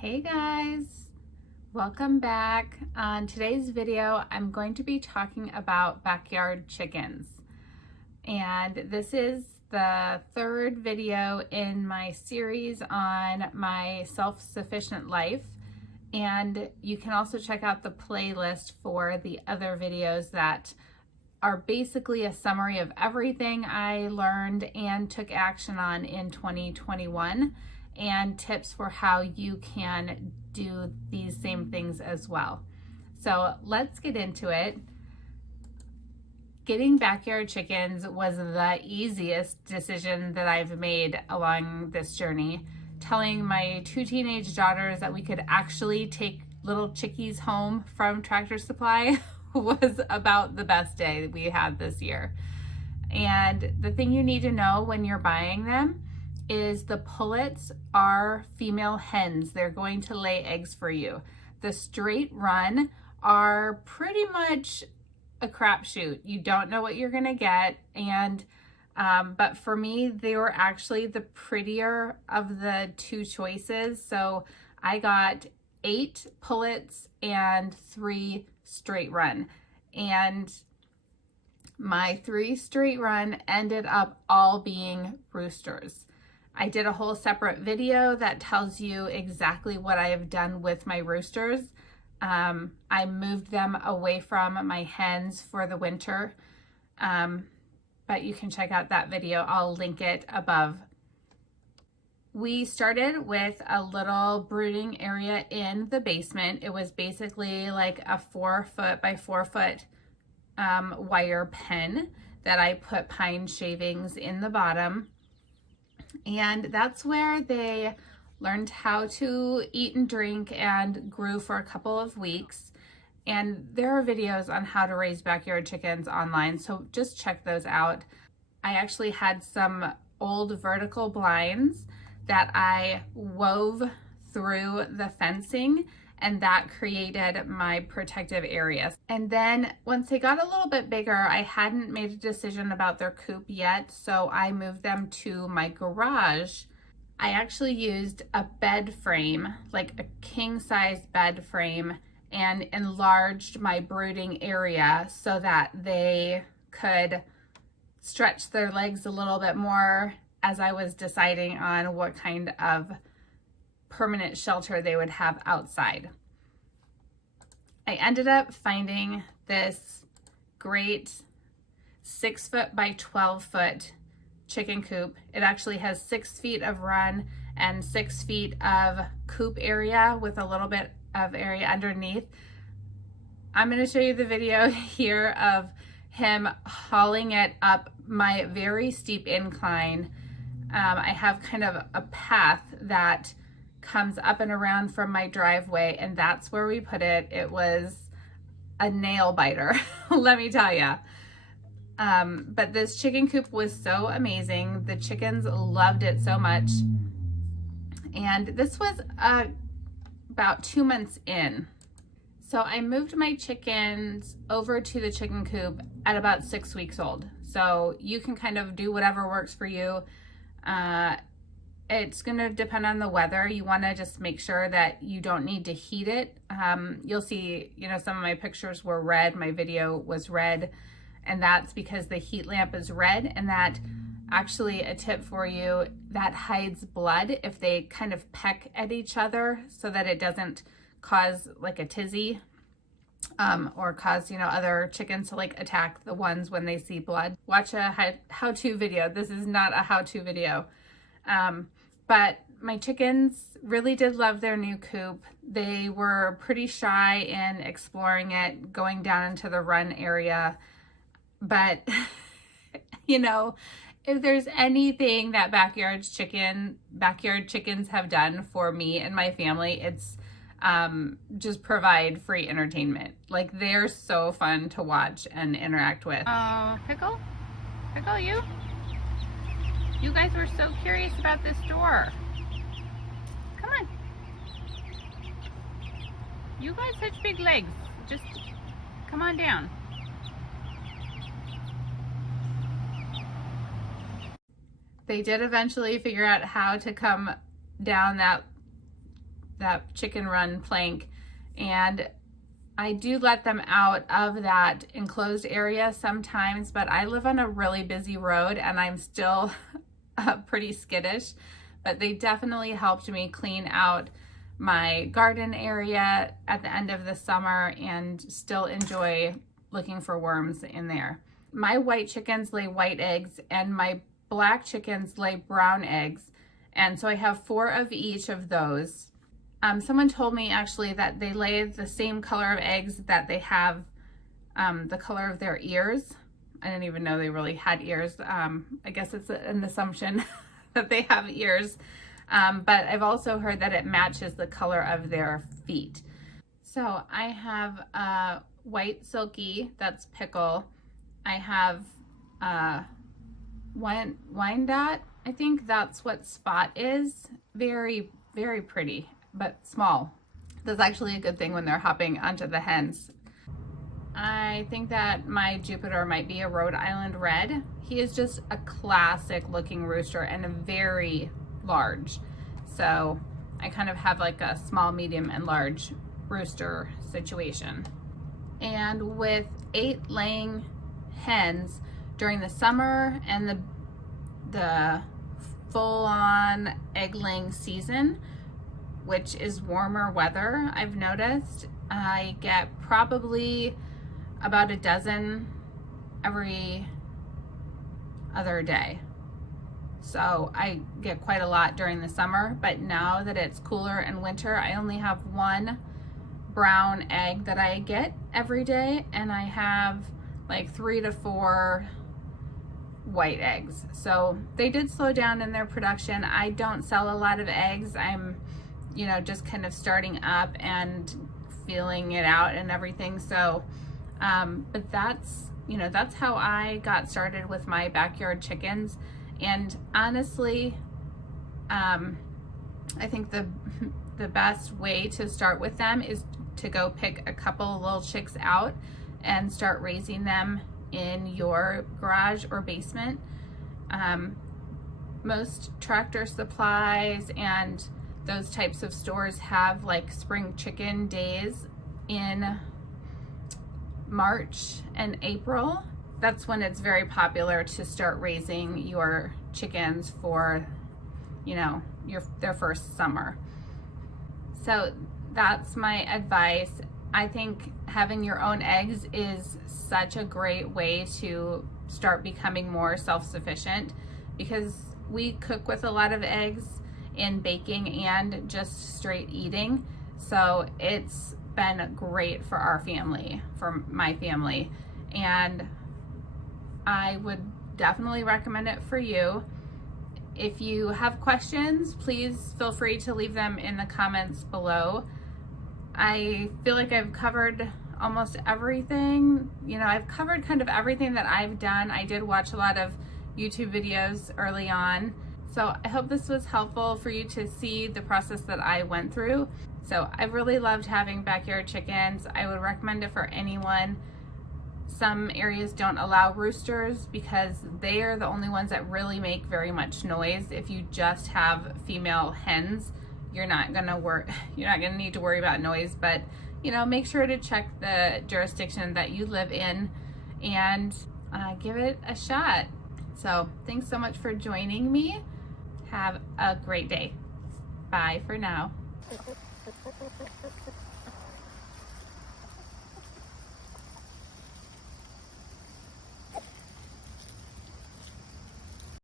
Hey guys, welcome back. On today's video, I'm going to be talking about backyard chickens. And this is the third video in my series on my self-sufficient life. And you can also check out the playlist for the other videos that are basically a summary of everything I learned and took action on in 2021 and tips for how you can do these same things as well. So let's get into it. Getting backyard chickens was the easiest decision that I've made along this journey. Telling my two teenage daughters that we could actually take little chickies home from Tractor Supply was about the best day we had this year. And the thing you need to know when you're buying them is the pullets are female hens. They're going to lay eggs for you. The straight run are pretty much a crapshoot. You don't know what you're gonna get, and but for me, they were actually the prettier of the two choices. So I got 8 pullets and 3 straight run, and my 3 straight run ended up all being roosters. I did a whole separate video that tells you exactly what I have done with my roosters. I moved them away from my hens for the winter, but you can check out that video. I'll link it above. We started with a little brooding area in the basement. It was basically like a 4-foot by 4-foot wire pen that I put pine shavings in the bottom. And that's where they learned how to eat and drink and grew for a couple of weeks. And there are videos on how to raise backyard chickens online, so just check those out. I actually had some old vertical blinds that I wove through the fencing, and that created my protective areas. And then once they got a little bit bigger, I hadn't made a decision about their coop yet, so I moved them to my garage. I actually used a bed frame, like a king-size bed frame, and enlarged my brooding area so that they could stretch their legs a little bit more as I was deciding on what kind of permanent shelter they would have outside. I ended up finding this great 6-foot by 12-foot chicken coop. It actually has 6 feet of run and 6 feet of coop area with a little bit of area underneath. I'm going to show you the video here of him hauling it up my very steep incline. I have kind of a path that comes up and around from my driveway, and that's where we put it. It was a nail biter, let me tell you. But this chicken coop was so amazing. The chickens loved it so much. And this was about 2 months in. So I moved my chickens over to the chicken coop at about 6 weeks old. So you can kind of do whatever works for you. It's going to depend on the weather. You want to just make sure that you don't need to heat it. You'll see, some of my pictures were red. My video was red, and that's because the heat lamp is red, and that actually a tip for you, that hides blood if they kind of peck at each other so that it doesn't cause like a tizzy or cause, other chickens to like attack the ones when they see blood. Watch a how-to video. This is not a how-to video. But my chickens really did love their new coop. They were pretty shy in exploring it, going down into the run area. But, if there's anything that backyard chickens have done for me and my family, it's just provide free entertainment. Like, they're so fun to watch and interact with. Pickle, you guys were so curious about this door. Come on. You guys have big legs. Just come on down. They did eventually figure out how to come down that that chicken run plank, and I do let them out of that enclosed area sometimes, but I live on a really busy road and I'm still pretty skittish, but they definitely helped me clean out my garden area at the end of the summer and still enjoy looking for worms in there. My white chickens lay white eggs and my black chickens lay brown eggs. And so I have 4 of each of those. Someone told me actually that they lay the same color of eggs that they have the color of their ears. I didn't even know they really had ears. I guess it's an assumption that they have ears. But I've also heard that it matches the color of their feet. So I have a white Silkie, that's Pickle. I have Wyandotte, I think that's what Spot is. Very, very pretty, but small. That's actually a good thing when they're hopping onto the hens. I think that my Jupiter might be a Rhode Island Red. He is just a classic looking rooster and a very large. So I kind of have like a small, medium, and large rooster situation. And with 8 laying hens during the summer and the full-on egg-laying season, which is warmer weather, I've noticed, I get probably about a dozen every other day. So I get quite a lot during the summer, but now that it's cooler and winter, I only have 1 brown egg that I get every day, and I have like 3 to 4 white eggs. So they did slow down in their production. I don't sell a lot of eggs. I'm, you know, just kind of starting up and feeling it out and everything. So, but that's, you know, that's how I got started with my backyard chickens. And honestly, I think the best way to start with them is to go pick a couple little chicks out and start raising them in your garage or basement. Most Tractor Supplies and those types of stores have like spring chicken days in March and April. That's when it's very popular to start raising your chickens for, you know, their first summer. So that's my advice. I think having your own eggs is such a great way to start becoming more self-sufficient, because we cook with a lot of eggs in baking and just straight eating. So it's been great for our family, for my family, and I would definitely recommend it for you. If you have questions, please feel free to leave them in the comments below. I feel like I've covered almost everything. You know, I've covered kind of everything that I've done. I did watch a lot of YouTube videos early on. So I hope this was helpful for you to see the process that I went through. So I really loved having backyard chickens. I would recommend it for anyone. Some areas don't allow roosters because they are the only ones that really make very much noise. If you just have female hens, you're not gonna need to worry about noise, but you know, make sure to check the jurisdiction that you live in and give it a shot. So thanks so much for joining me. Have a great day. Bye for now.